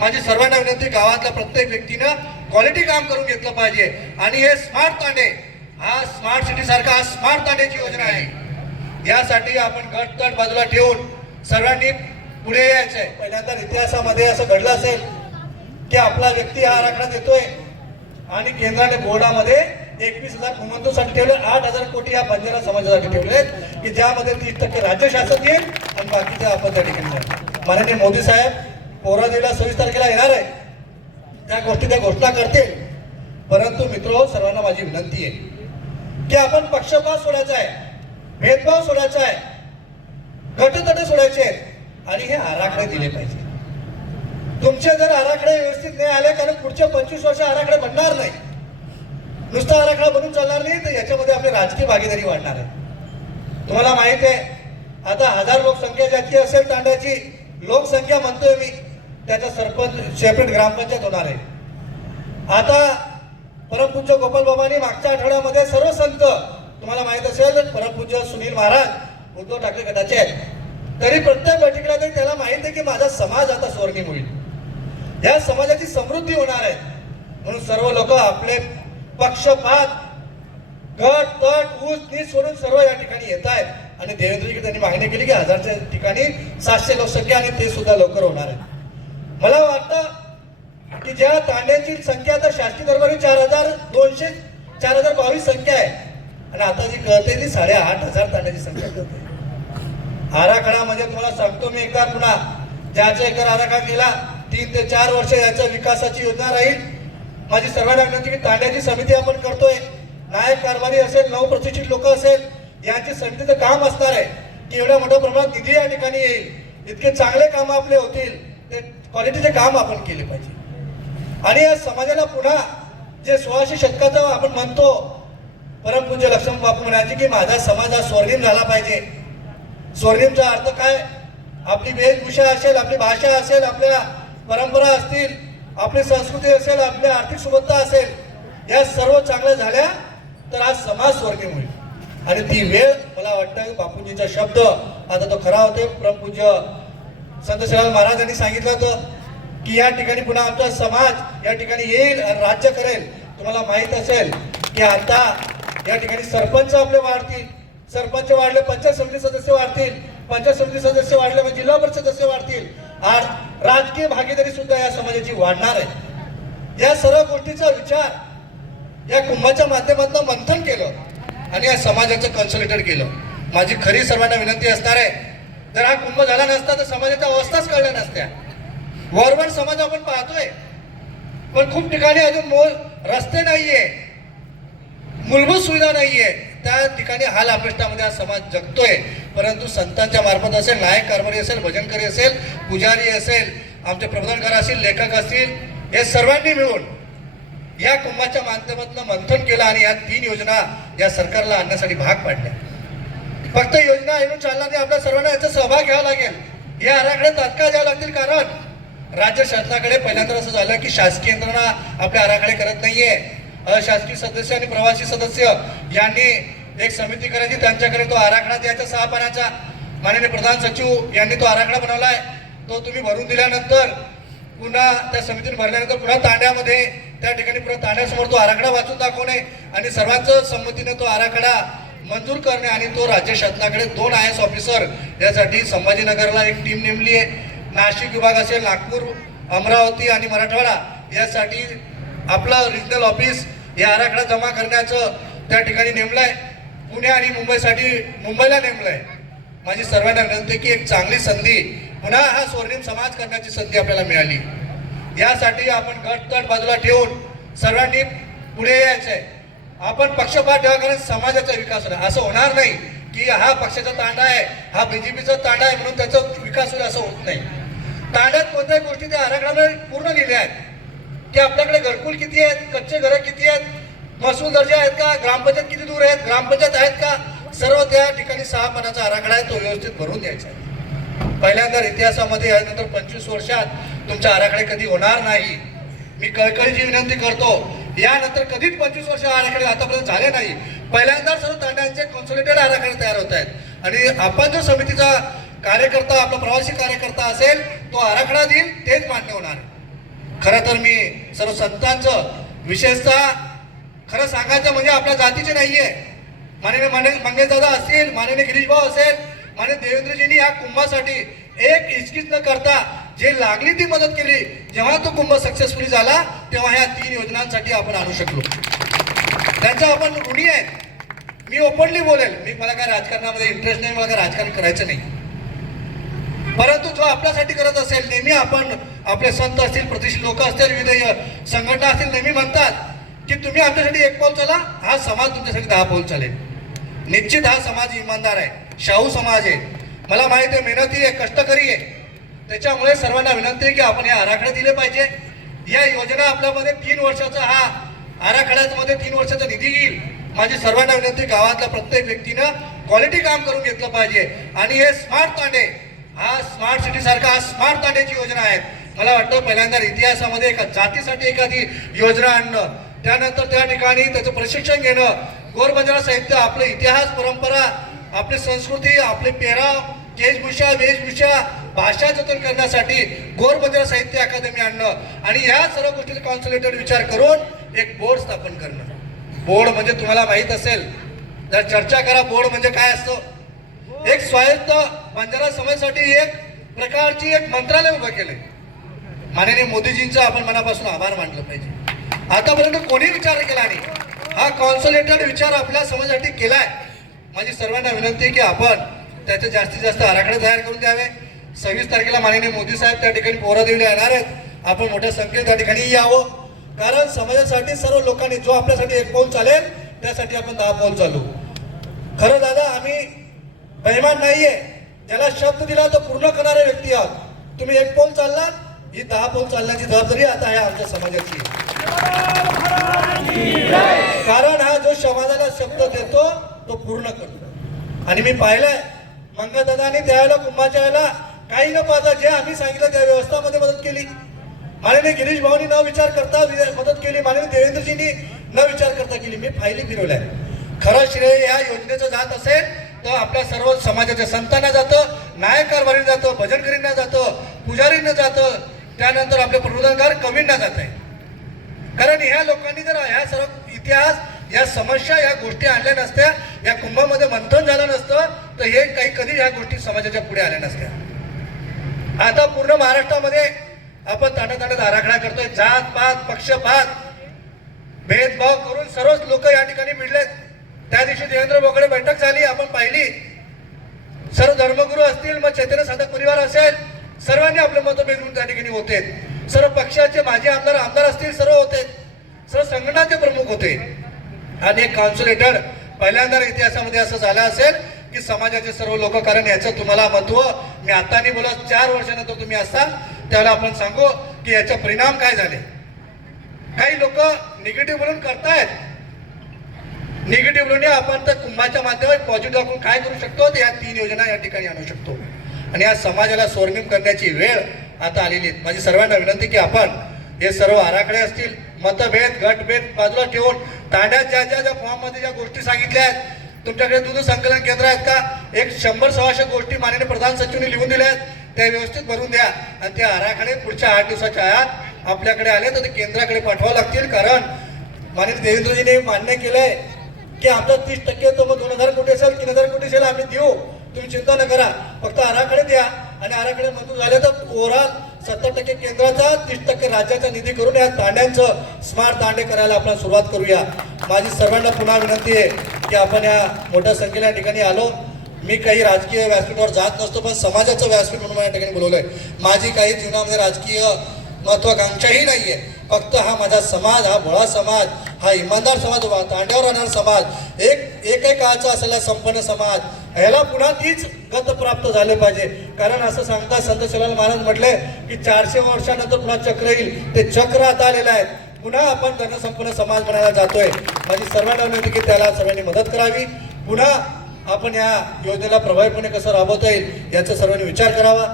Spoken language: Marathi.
माझी सर्वांना विनंती गावातल्या प्रत्येक व्यक्तीनं क्वालिटी काम करून घेतलं पाहिजे. आणि हे स्मार्ट तांडे हा स्मार्ट सिटी सारखा हा स्मार्ट तांड्याची योजना आहे. यासाठी आपण गट तट बाजूला ठेवून सर्वांनी पुढे यायचं आहे पहिल्यांदा इतिहासामध्ये असं घडलं असेल की आपला व्यक्ती हा आराखडा देतोय आणि केंद्राने बोर्डामध्ये एकवीस हजार कुमंतूसाठी ठेवले आठ हजार कोटी या बंजारा समाजासाठी ठेवले की ज्यामध्ये तीस टक्के राज्य शासन येईल आणि बाकीचे आपण त्या ठिकाणी माननीय मोदी साहेब पोरादेवीला सव्वीस तारखेला येणार आहे. त्या गोष्टी त्या घोषणा करतील. परंतु मित्र सर्वांना माझी विनंती आहे की आपण पक्षपात सोडायचा आहे भेदभाव सोडायचा आहे गटतटे सोडायचे आहेत आणि हे आराखडे दिले पाहिजे. तुमचे जर आराखडे व्यवस्थित नाही आले कारण पुढच्या पंचवीस वर्ष आराखडे बनणार नाही. नुसता आराखडा बनून चालणार नाही तर याच्यामध्ये आपली राजकीय भागीदारी वाढणार आहे. तुम्हाला माहीत आहे आता हजार लोकसंख्या ज्याची असेल तांड्याची लोकसंख्या म्हणतोय मी. त्याचा सरपंच सेपरेट ग्रामपंचायत होणार आहे. आता परमपूज्य गोपाल बाबांनी मागच्या आठवड्यामध्ये सर्व संत तुम्हाला माहीत असेल परमपूज्य सुनील महाराज उद्धव ठाकरे गटाचे आहेत. तरी प्रत्येक बैठकीला तरी त्याला माहीत आहे की माझा समाज आता स्वर्णिम होईल. या समाजाची समृद्धी होणार आहे. म्हणून सर्व लोक आपले पक्षपात गट तट ऊस नीच सोडून सर्व या ठिकाणी येत आहेत. आणि देवेंद्रजी त्यांनी मागणी केली की हजारच्या ठिकाणी सातशे लोकसंख्या आणि ते सुद्धा लवकर होणार आहे मला वाटतं की ज्या तांड्यांची संख्या आता शासकीय दरबारी चार हजार दोनशे चार हजार बावीस संख्या आहे. आणि आता जी कळते ती साडेआठ हजार तांड्याची संख्या कळते आराखडा म्हणजे तुम्हाला सांगतो मी एकदा पुन्हा. ज्याचा एकर आराखडा गेला तीन ते चार वर्ष याच्या विकासाची योजना राहील. माझी सर्वांना विनंती की तांड्याची समिती आपण करतोय. नायक कारभारी असेल नवप्रतिष्ठित लोक असेल यांची समितीचं काम असणार आहे की एवढ्या मोठ्या प्रमाणात निधी या ठिकाणी येईल. इतके चांगले कामं आपले होतील. क्वालिटीचे काम आपण केले पाहिजे. आणि या समाजाला पुन्हा जे सोळाशे शतकाचं आपण म्हणतो परमपूज्य लक्ष्मण बापू म्हणायचे की माझा समाज हा स्वर्णिम झाला पाहिजे. स्वर्णिमचा अर्थ काय? आपली वेशभूषा असेल आपली भाषा असेल आपल्या परंपरा असतील आपली संस्कृती असेल आपली आर्थिक सुबत्ता असेल या सर्व चांगल्या झाल्या तर आज समाज स्वर्गीय होईल. आणि ती वेळ मला वाटतं बापूजीचा शब्द आता तो खरा होते परमपूज्य संत सेवालाल महाराजांनी सांगितलं होतं की या ठिकाणी पुन्हा आमचा समाज या ठिकाणी येईल आणि राज्य करेल. तुम्हाला माहीत असेल की आता या ठिकाणी सरपंच आपले वाढतील. सरपंच वाढले पंचायत समिती सदस्य वाढतील. पंचायत समिती सदस्य वाढले म्हणजे जिल्हा परिषद सदस्य वाढतील. आज राजकीय भागीदारी सुद्धा या समाजाची वाढणार आहे. या सर्व गोष्टीचा विचार या कुंभाच्या माध्यमातून मंथन केलं आणि या समाजाचं कन्सल्टेट केलं. माझी खरी सर्वांना विनंती असणार आहे जर हा कुंभ झाला नसता तर समाजाच्या अवस्थाच कळल्या नसत्या. वरवण समाज आपण पाहतोय. पण खूप ठिकाणी अजून मोल रस्ते नाहीये. मूलभूत सुविधा नाहीये. त्या ठिकाणी हाल अपेष्टामध्ये हा समाज जगतोय. परंतु संतांच्या मार्फत असेल नायक कारभारी असेल भजनकरी असेल पुजारी असेल आमचे प्रबोधनकार असतील लेखक असतील हे सर्वांनी मिळून या कुंभाच्या माध्यमातून मंथन केलं आणि या तीन योजना या सरकारला आणण्यासाठी भाग पाडल्या. फक्त योजना येऊन चालणार नाही आपल्या सर्वांना याचा सहभाग घ्यावा लागेल. या आराखडे तात्काळ द्यावं लागतील कारण राज्य शासनाकडे पहिल्यांदा असं झालं की शासकीय यंत्रणा आपले आराखडे करत नाहीये. अशासकीय सदस्य आणि प्रवासी सदस्य यांनी एक समिती करायची त्यांच्याकडे तो आराखडा द्यायचा सहा पानाचा. माननीय प्रधान सचिव यांनी तो आराखडा बनवलाय. तो तुम्ही भरून दिल्यानंतर पुन्हा त्या समितीने भरल्यानंतर पुन्हा तांड्यामध्ये त्या ठिकाणी पुन्हा तांड्यासमोर तो आराखडा वाचून दाखवणे आणि सर्वांचं संमतीने तो आराखडा मंजूर करणे आणि तो राज्य शासनाकडे दोन आय एस ऑफिसर यासाठी संभाजीनगरला एक टीम नेमली आहे. नाशिक विभाग असेल नागपूर अमरावती आणि मराठवाडा यासाठी आपलं रिजनल ऑफिस हे आराखडा जमा करण्याचं त्या ठिकाणी नेमलं आहे. पुणे आणि मुंबईसाठी मुंबईला नेमलंय माझी सर्वांना विनंती की एक चांगली संधी पुन्हा हा स्वर्णिम समाज करण्याची संधी आपल्याला मिळाली. यासाठी आपण गट तट बाजूला ठेवून सर्वांनी पुढे यायचं आहे. आपण पक्षपात ठेवा कारण समाजाचा विकास होणार. असं होणार नाही की हा पक्षाचा तांडा आहे हा बीजेपीचा तांडा आहे म्हणून त्याचा विकास होईल असं होत नाही. तांड्यात कोणत्याही गोष्टी त्या आराखड्यामध्ये पूर्ण लिहिल्या आहेत. की आपल्याकडे घरकुल किती आहेत कच्चे घरं किती आहेत महसूल दर्जा आहेत का ग्रामपंचायत किती दूर आहेत ग्रामपंचायत आहेत का? सर्व त्या ठिकाणी सहा पानाचा आराखडा आहे तो व्यवस्थित भरून द्यायचा आहे. पहिल्यांदा इतिहासामध्ये यानंतर पंचवीस वर्षात तुमच्या आराखडे कधी होणार नाही. मी कळकळीची विनंती करतो यानंतर कधीच पंचवीस वर्ष आराखडे आतापर्यंत झाले नाही. पहिल्यांदा सर्व तांड्यांचे कॉन्सोलिडेटेड आराखडे तयार होत आहेत. आणि आपण जो समितीचा कार्यकर्ता आपला प्रवासी कार्यकर्ता असेल तो आराखडा देईल तेच मान्य होणार. खरं तर मी सर्व संतांचं विशेषतः खरं सांगायचं म्हणजे आपल्या जातीचे नाहीये. माननीय माने मंगेश दादा असतील माननीय गिरीश भाऊ असेल माननीय देवेंद्रजींनी या कुंभासाठी एक इचकीच न करता जे लागली ती मदत केली जेव्हा तो कुंभ सक्सेसफुली झाला तेव्हा ह्या तीन योजनांसाठी आपण आणू शकलो. त्यांचा आपण ऋणी आहेत मी ओपनली बोलेल मी मला काय राजकारणामध्ये इंटरेस्ट नाही मला काय राजकारण करायचं नाही. परंतु जो आपल्यासाठी करत असेल नेहमी आपण आपले संत असतील प्रतिष्ठित लोक असतील विविध संघटना असतील नेहमी म्हणतात की तुम्ही आमच्यासाठी एक पाऊल चला हा समाज तुमच्यासाठी दहा पाऊल चालेल. निश्चित हा समाज इमानदार आहे. शाहू समाज आहे. मला माहिती आहे मेहनती आहे कष्टकरी आहे. त्याच्यामुळे सर्वांना विनंती आहे की आपण हे आराखडे दिले पाहिजे. या योजना आपल्यामध्ये तीन वर्षाचा हा आराखड्यामध्ये तीन वर्षाचा निधी येईल. माझी सर्वांना विनंती गावातल्या प्रत्येक व्यक्तीनं क्वालिटी काम करून घेतलं पाहिजे. आणि हे स्मार्ट तांडे हा स्मार्ट सिटी सारखा हा स्मार्ट तांड्याची योजना आहे. मला वाटतं पहिल्यांदा इतिहासामध्ये एका जातीसाठी एखादी योजना आणणं त्यानंतर त्या ठिकाणी त्याचं प्रशिक्षण घेणं गोरबंजारा साहित्य आपलं इतिहास परंपरा आपली संस्कृती आपले पेहराव केशभूषा वेशभूषा भाषा जतन करण्यासाठी गोरबंदर साहित्य अकादमी आणणं आणि ह्या सर्व गोष्टीचा कॉन्सन्ट्रेटेड विचार करून एक बोर्ड स्थापन करणं. बोर्ड म्हणजे तुम्हाला माहीत असेल जर चर्चा करा बोर्ड म्हणजे काय असतं? एक स्वायत्त बंजारा समाजासाठी एक प्रकारची एक मंत्रालय उभं केलंय. माननीय मोदीजींचा आपण मनापासून आभार मानलं पाहिजे. आतापर्यंत कोणी विचार केला नाही. हा कॉन्सोलेटेड विचार आपल्या समाजासाठी केलाय. माझी सर्वांना विनंती आहे की आपण त्याचे जास्तीत जास्त आराखडे तयार करून द्यावे. सव्वीस तारखेला माननीय मोदी साहेब त्या ठिकाणी पोरादेवीला येणार आहेत. आपण मोठ्या संख्येने त्या ठिकाणी यावं. कारण समाजासाठी सर्व लोकांनी जो आपल्यासाठी एक पाऊल चालेल त्यासाठी आपण दहा पाऊल चालू. खरं दादा आम्ही बेमान नाहीये. ज्याला शब्द दिला तो पूर्ण करणारे व्यक्ती आहोत. तुम्ही एक पाऊल चाललात ही दहा पाऊल चालण्याची जबाबदारी आता आहे आमच्या समाजाची. कारण हा जो समाजाला शब्द देतो तो पूर्ण करतो. आणि मी पाहिलंय मंगळदादानी त्यावेळेला कुंभाच्या वेळेला काही न पाहता जे आम्ही सांगितलं त्या व्यवस्थामध्ये मदत केली. माननीय गिरीश भाऊनी न विचार करता वि- मदत केली. माननीय देवेंद्रजींनी न विचार करता केली. मी फायली फिरवल्या खरं श्रेय या योजनेचं जात असेल तर आपल्या सर्व समाजाच्या संतांना जातं नायक जातं भजनकरींना जातं पुजारींना जातं. त्यानंतर आपले प्रबोधनकार कवींना जात आहे. कारण ह्या लोकांनी जर ह्या सर्व इतिहास या समस्या या गोष्टी आणल्या नसत्या या कुंभामध्ये मंथन झालं नसतं तर हे काही कधी ह्या गोष्टी समाजाच्या पुढे आल्या नसत्या. आता पूर्ण महाराष्ट्रामध्ये आपण ताटाताटात आराखडा करतोय. जात पात पक्षपात भेदभाव करून सर्वच लोक या ठिकाणी मिळलेत. त्या दिवशी देवेंद्र बोकडे बैठक झाली आपण पाहिली. सर्व धर्मगुरू असतील मग चैतन्य साधक परिवार असेल सर्वांनी आपले मतभेद म्हणून त्या ठिकाणी होते. सर्व पक्षाचे माजी आमदार आमदार असतील सर्व होते. सर्व संघटनाचे प्रमुख होते. आणि एक कॉन्सुलेटर पहिल्यांदा इतिहासामध्ये असं झालं असेल की समाजाचे सर्व लोक कारण याचं तुम्हाला महत्त्व मी आता नाही बोलत चार वर्षानंतर तुम्ही असाल त्यावेळेला आपण सांगू की याचा परिणाम काय झाले. काही लोक निगेटिव्ह बोलून करतायत. निगेटिव्ह बोलून आपण तर कुंभाच्या माध्यमात पॉझिटिव्ह आपण काय करू शकतो? तर या तीन योजना या ठिकाणी आणू शकतो. आणि या समाजाला स्वर्णिम करण्याची वेळ आता आलेली आहे. माझी सर्वांना विनंती की आपण हे सर्व आराखडे असतील मतभेद गटभेद बाजूला ठेवून तांड्यात ज्या ज्या ज्या फॉर्ममध्ये ज्या गोष्टी सांगितल्या आहेत तुमच्याकडे दूध संकलन केंद्र आहेत का? एक शंभर सव्वाशे गोष्टी माननीय प्रधान सचिवने लिहून दिल्या आहेत. त्या व्यवस्थित भरून द्या. आणि ते आराखडे पुढच्या आठ दिवसाच्या आत आपल्याकडे आले तर ते केंद्राकडे पाठवावं लागतील. कारण माननीय देवेंद्रजीने मान्य केलंय की आमचा तीस टक्के तो मग दोन हजार कोटी असेल तीन हजार कोटी असेल आम्ही देऊ. तुम्ही चिंता न करा. फक्त आराखडे द्या. आणि आराखडे मंजूर झाले तर ओव्हरऑल सत्तर टक्के केंद्राचा तीस टक्के राज्याचा निधी करून या तांड्यांचं स्मार्ट तांडे करायला आपण सुरुवात करूया. माझी सर्वांना पुन्हा विनंती आहे. की आपण या मोठ्या संख्येला या ठिकाणी आलो. मी काही राजकीय व्यासपीठावर जात नसतो पण समाजाचं व्यासपीठ म्हणून या ठिकाणी बोलवलंय. माझी काही जीवनामध्ये राजकीय महत्वाकांक्षाही नाहीये. फक्त हा माझा समाज हा भोळा समाज हा इमानदार समाज वा तांड्यावर राहणारा समाज एक एक काळाचा असलेला संपन्न समाज ह्याला पुन्हा तीच गत प्राप्त झाले पाहिजे. कारण असं सांगता संत शिलाल महाराज म्हटले की चारशे वर्षानंतर पुन्हा चक्र येईल. ते चक्र आता आलेलं आहे. पुन्हा आपण धनसंपन्न समाज बनायला जातोय. माझी सर्वांना विनंती की त्याला सर्वांनी मदत करावी. पुन्हा आपण या योजनेला प्रभावीपणे कसं राबवता येईल याचा सर्वांनी विचार करावा.